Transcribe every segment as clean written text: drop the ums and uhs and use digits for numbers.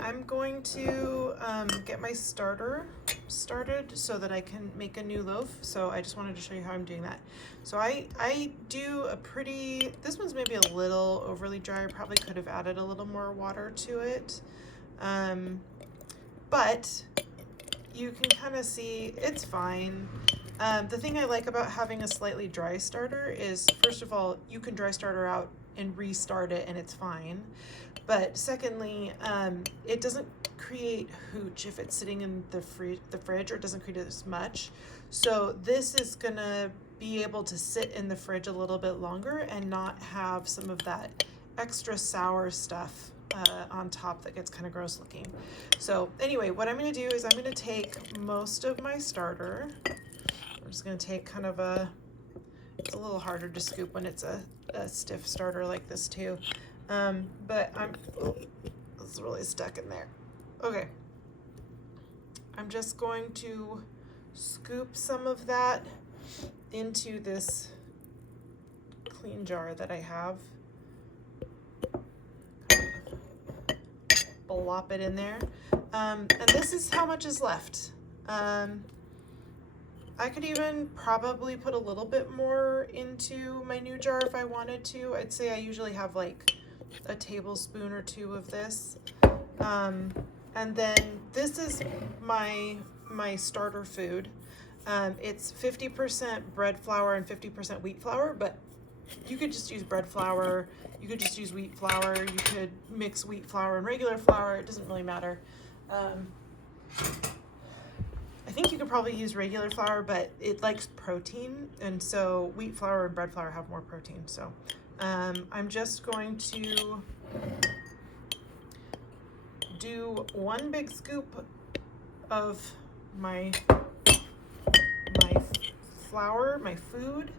I'm going to get my starter started so that I can make a new loaf. So I just wanted to show you how I'm doing that. So I do a pretty, this one's maybe a little overly dry. I probably could have added a little more water to it. But you can kind of see it's fine. The thing I like about having a slightly dry starter is, first of all, you can dry starter out and restart it and it's fine. But secondly, it doesn't create hooch if it's sitting in the fridge, or it doesn't create as much. So this is gonna be able to sit in the fridge a little bit longer and not have some of that extra sour stuff on top that gets kind of gross looking. So anyway, what I'm gonna do is I'm gonna take most of my starter. I'm just gonna take kind of it's a little harder to scoop when it's a stiff starter like this too. But it's really stuck in there. Okay. I'm just going to scoop some of that into this clean jar that I have. Blop it in there. And this is how much is left. I could even probably put a little bit more into my new jar if I wanted to. I'd say I usually have like a tablespoon or two of this. And then this is my starter food. It's 50% bread flour and 50% wheat flour, but you could just use bread flour, you could just use wheat flour, you could mix wheat flour and regular flour, it doesn't really matter. I think you could probably use regular flour, but it likes protein, and so wheat flour and bread flour have more protein. So I'm just going to do one big scoop of my flour, my food,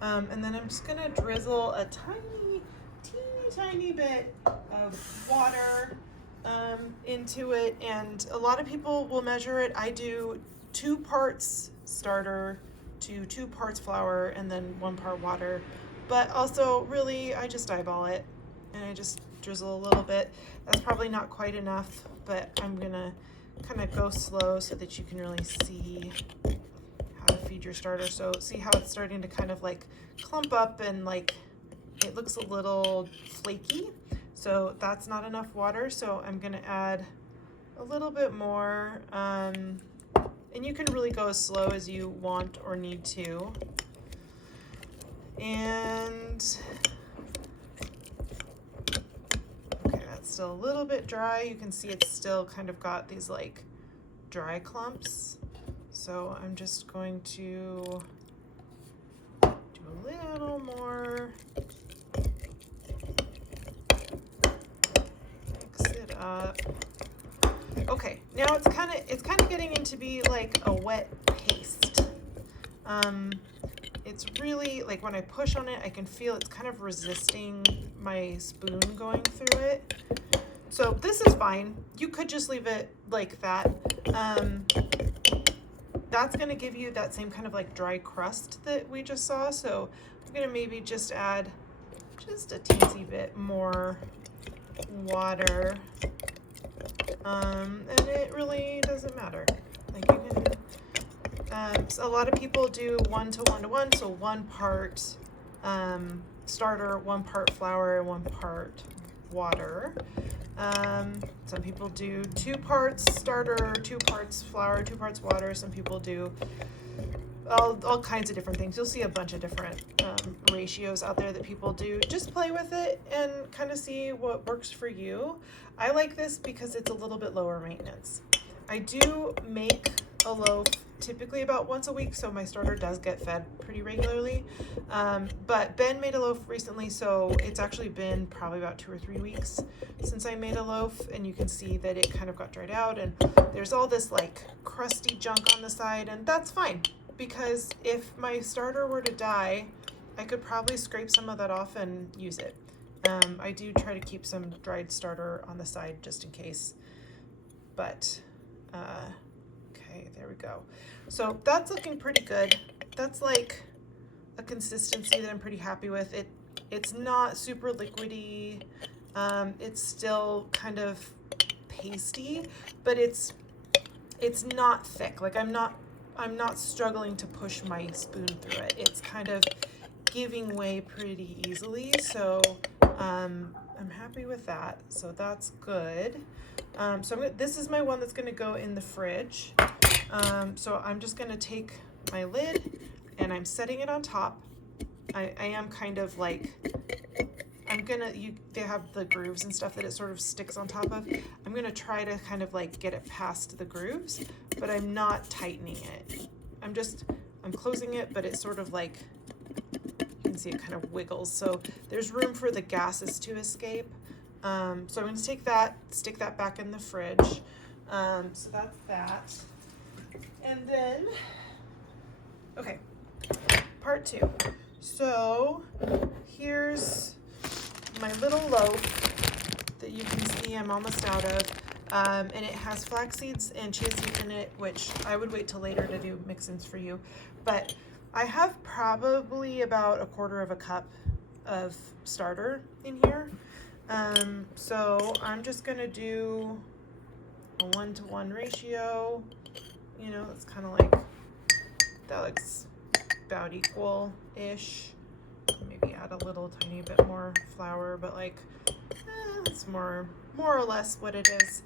and then I'm just gonna drizzle a tiny bit of water into it. And a lot of people will measure it. I do 2 parts starter to 2 parts flour and then 1 part water. But also, really, I just eyeball it and I just drizzle a little bit. That's probably not quite enough, but I'm gonna kind of go slow so that you can really see how to feed your starter. So see how it's starting to kind of like clump up and like it looks a little flaky. So that's not enough water. So I'm gonna add a little bit more. And you can really go as slow as you want or need to. And okay, that's still a little bit dry. You can see it's still kind of got these like dry clumps. So I'm just going to do a little more. Mix it up. Okay, now it's kind of getting into be like a wet paste. It's really like when I push on it, I can feel it's kind of resisting my spoon going through it. So this is fine. You could just leave it like that. That's gonna give you that same kind of like dry crust that we just saw. So I'm gonna maybe just add just a teensy bit more water. And it really doesn't matter. Like you can, so a lot of people do 1 to 1 to 1, so 1 part starter, 1 part flour, and 1 part water. Some people do 2 parts starter, 2 parts flour, 2 parts water. Some people do all kinds of different things. You'll see a bunch of different ratios out there that people do. Just play with it and kind of see what works for you. I like this because it's a little bit lower maintenance. I do make a loaf typically about once a week, so my starter does get fed pretty regularly. But Ben made a loaf recently, so it's actually been probably about 2 or 3 weeks since I made a loaf, and you can see that it kind of got dried out and there's all this like crusty junk on the side, and that's fine. Because if my starter were to die, I could probably scrape some of that off and use it. I do try to keep some dried starter on the side just in case. But, okay, there we go. So that's looking pretty good. That's like a consistency that I'm pretty happy with. It's not super liquidy. It's still kind of pasty, but it's not thick. Like I'm not struggling to push my spoon through it. It's kind of giving way pretty easily. So I'm happy with that. So that's good. This is my one that's going to go in the fridge. So I'm just going to take my lid and I'm setting it on top. I am kind of like, they have the grooves and stuff that it sort of sticks on top of. I'm gonna try to kind of like get it past the grooves, but I'm not tightening it. I'm closing it, but it's sort of like, you can see it kind of wiggles. So there's room for the gases to escape. So I'm gonna take that, stick that back in the fridge. So that's that. And then, okay, part 2. So here's my little loaf that you can see I'm almost out of. And it has flax seeds and chia seeds in it, which I would wait till later to do mix-ins for you. But I have probably about 1/4 cup of starter in here. So I'm just gonna do a 1-to-1 ratio. You know, it's kind of like, that looks about equal-ish. Maybe add a little tiny bit more flour, but like, it's more or less what it is.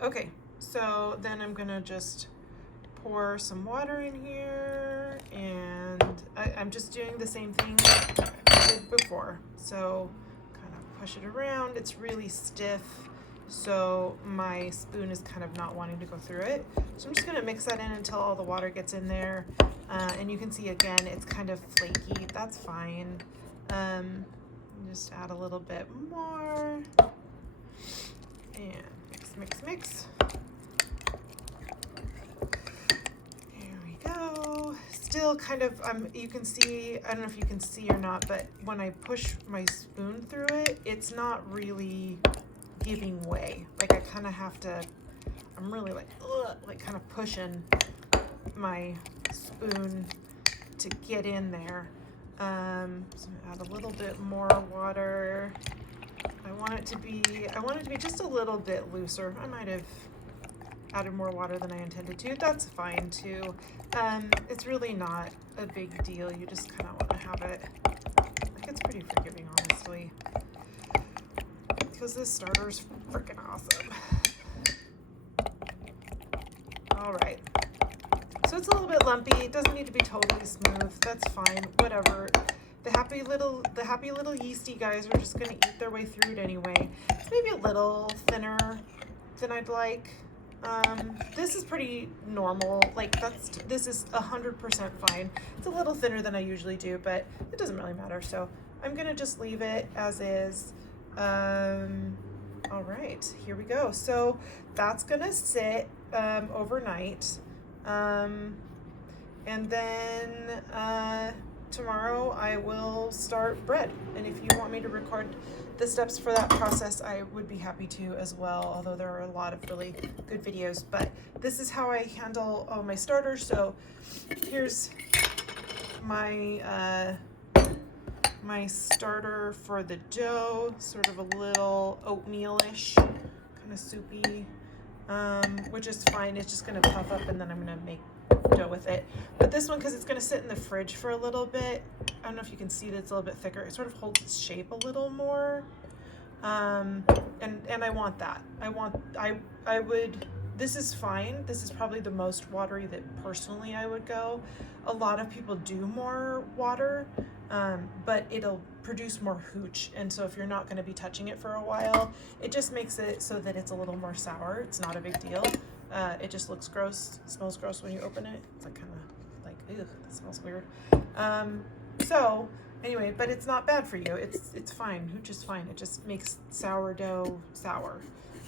Okay, so then I'm gonna just pour some water in here, and I'm just doing the same thing I did before. So kind of push it around. It's really stiff, so my spoon is kind of not wanting to go through it. So I'm just gonna mix that in until all the water gets in there. And you can see again, it's kind of flaky. That's fine. Just add a little bit more. And mix. There we go. Still kind of, you can see, I don't know if you can see or not, but when I push my spoon through it, it's not really giving way. Like I kind of have to, I'm really like kind of pushing my spoon to get in there. So I'm gonna add a little bit more water. I want it to be just a little bit looser. I might have added more water than I intended to. That's fine too. It's really not a big deal. You just kind of want to have it, like, it's pretty forgiving, honestly, because this starter is freaking awesome. All right. So it's a little bit lumpy. It doesn't need to be totally smooth. That's fine. Whatever. The happy little yeasty guys are just gonna eat their way through it anyway. It's maybe a little thinner than I'd like. This is pretty normal. Like this is 100% fine. It's a little thinner than I usually do, but it doesn't really matter. So I'm gonna just leave it as is. All right, here we go. So that's gonna sit overnight. And then tomorrow I will start bread. And if you want me to record the steps for that process, I would be happy to as well, although there are a lot of really good videos. But this is how I handle all my starters. So here's my my starter for the dough, sort of a little oatmeal-ish, kind of soupy, which is fine. It's just gonna puff up and then I'm gonna make dough with it. But this one, because it's going to sit in the fridge for a little bit, I don't know if you can see that it's a little bit thicker. It sort of holds its shape a little more, and I want that. I would, this is fine. This is probably the most watery that personally I would go. A lot of people do more water, but it'll produce more hooch, and so if you're not going to be touching it for a while, it just makes it so that it's a little more sour. It's not a big deal. It just looks gross, smells gross when you open it. It's like kind of like, ew, that smells weird. So anyway, but it's not bad for you. It's fine. Hooch is fine. It just makes sourdough sour.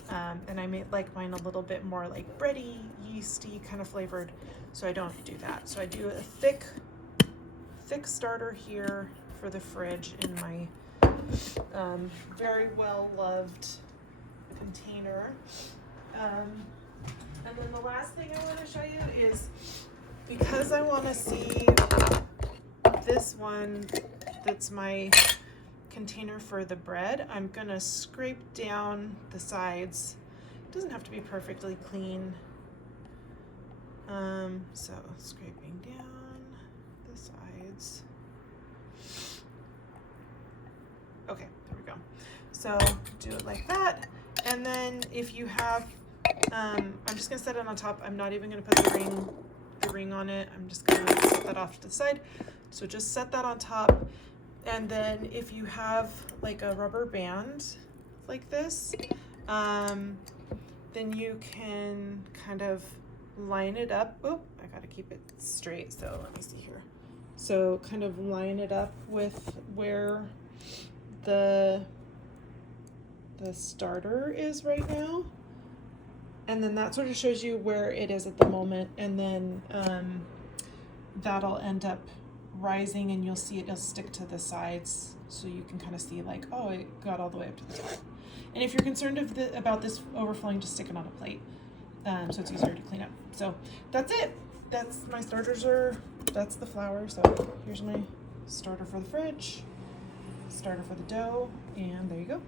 And I like mine a little bit more like bready, yeasty kind of flavored. So I don't do that. So I do a thick starter here for the fridge in my very well loved container. And then the last thing I want to show you is, because I want to see this one, that's my container for the bread, I'm gonna scrape down the sides. It doesn't have to be perfectly clean. So scraping down the sides. Okay, there we go. So do it like that. And then if you have, I'm just gonna set it on top. I'm not even gonna put the ring on it. I'm just gonna set that off to the side. So just set that on top. And then if you have like a rubber band like this, then you can kind of line it up. Oh, I gotta keep it straight. So let me see here. So kind of line it up with where the starter is right now. And then that sort of shows you where it is at the moment. And then that'll end up rising, and you'll see it'll stick to the sides, so you can kind of see like, oh, it got all the way up to the top. And if you're concerned about this overflowing, just stick it on a plate, so it's easier to clean up. So that's it. That's my starters that's the flour. So here's my starter for the fridge, starter for the dough, and there you go.